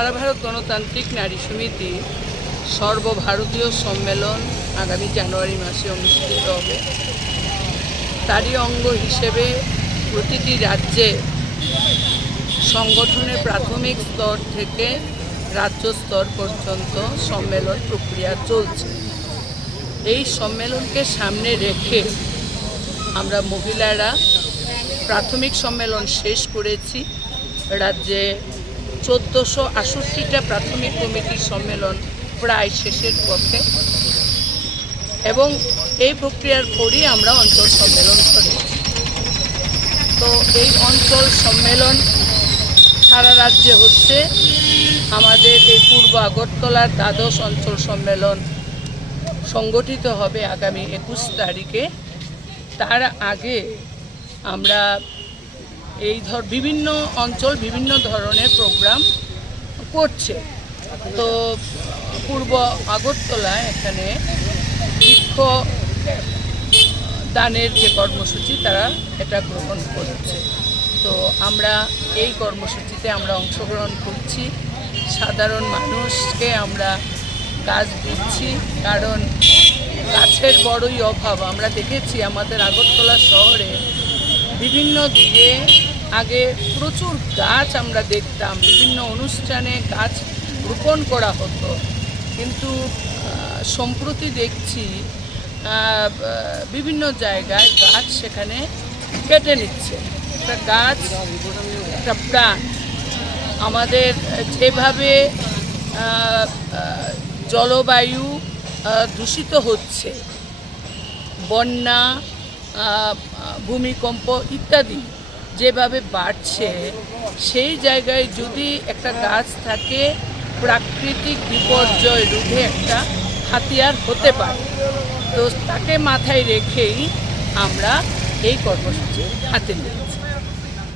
সারা ভারত গণতান্ত্রিক নারী সমিতি সর্বভারতীয় সম্মেলন আগামী জানুয়ারি মাসে অনুষ্ঠিত হবে। তারই অঙ্গ হিসেবে প্রতিটি রাজ্যে সংগঠনের প্রাথমিক স্তর থেকে রাজ্য স্তর পর্যন্ত সম্মেলন প্রক্রিয়া চলছে। এই সম্মেলনকে সামনে রেখে আমরা মহিলারা প্রাথমিক সম্মেলন শেষ করেছি। রাজ্যে 1468টা প্রাথমিক কমিটির সম্মেলন প্রায় শেষের পথে, এবং এই প্রক্রিয়ার পরই আমরা অঞ্চল সম্মেলন করেছি। তো এই অঞ্চল সম্মেলন সারা রাজ্যে হচ্ছে। আমাদের এই পূর্ব আগরতলার দ্বাদশ অঞ্চল সম্মেলন সংগঠিত হবে আগামী 21 তারিখে। তার আগে আমরা বিভিন্ন অঞ্চল বিভিন্ন ধরনের প্রোগ্রাম করছে। তো পূর্ব আগরতলায় এখানে বৃক্ষ দানের যে কর্মসূচি তারা এটা গ্রহণ করছে। তো আমরা এই কর্মসূচিতে আমরা অংশগ্রহণ করছি। সাধারণ মানুষকে আমরা গাছ দিচ্ছি, কারণ গাছের বড়ই অভাব। আমরা দেখেছি আমাদের আগরতলা শহরে বিভিন্ন দিকে আগে প্রচুর গাছ আমরা দেখতাম, বিভিন্ন অনুষ্ঠানে গাছ রোপণ করা হতো, কিন্তু সম্প্রতি দেখছি বিভিন্ন জায়গায় গাছ সেখানে কেটে নিচ্ছে। একটা গাছ একটা প্রাণ। আমাদের যেভাবে জলবায়ু দূষিত হচ্ছে, বন্যা, ভূমিকম্প ইত্যাদি যেভাবে বাড়ছে, সেই জায়গায় যদি একটা গাছ থাকে প্রাকৃতিক বিপর্যয় রোধে একটা হাতিয়ার হতে পারে। তো তাকে মাথায় রেখেই আমরা এই কর্মসূচি হাতে নিই।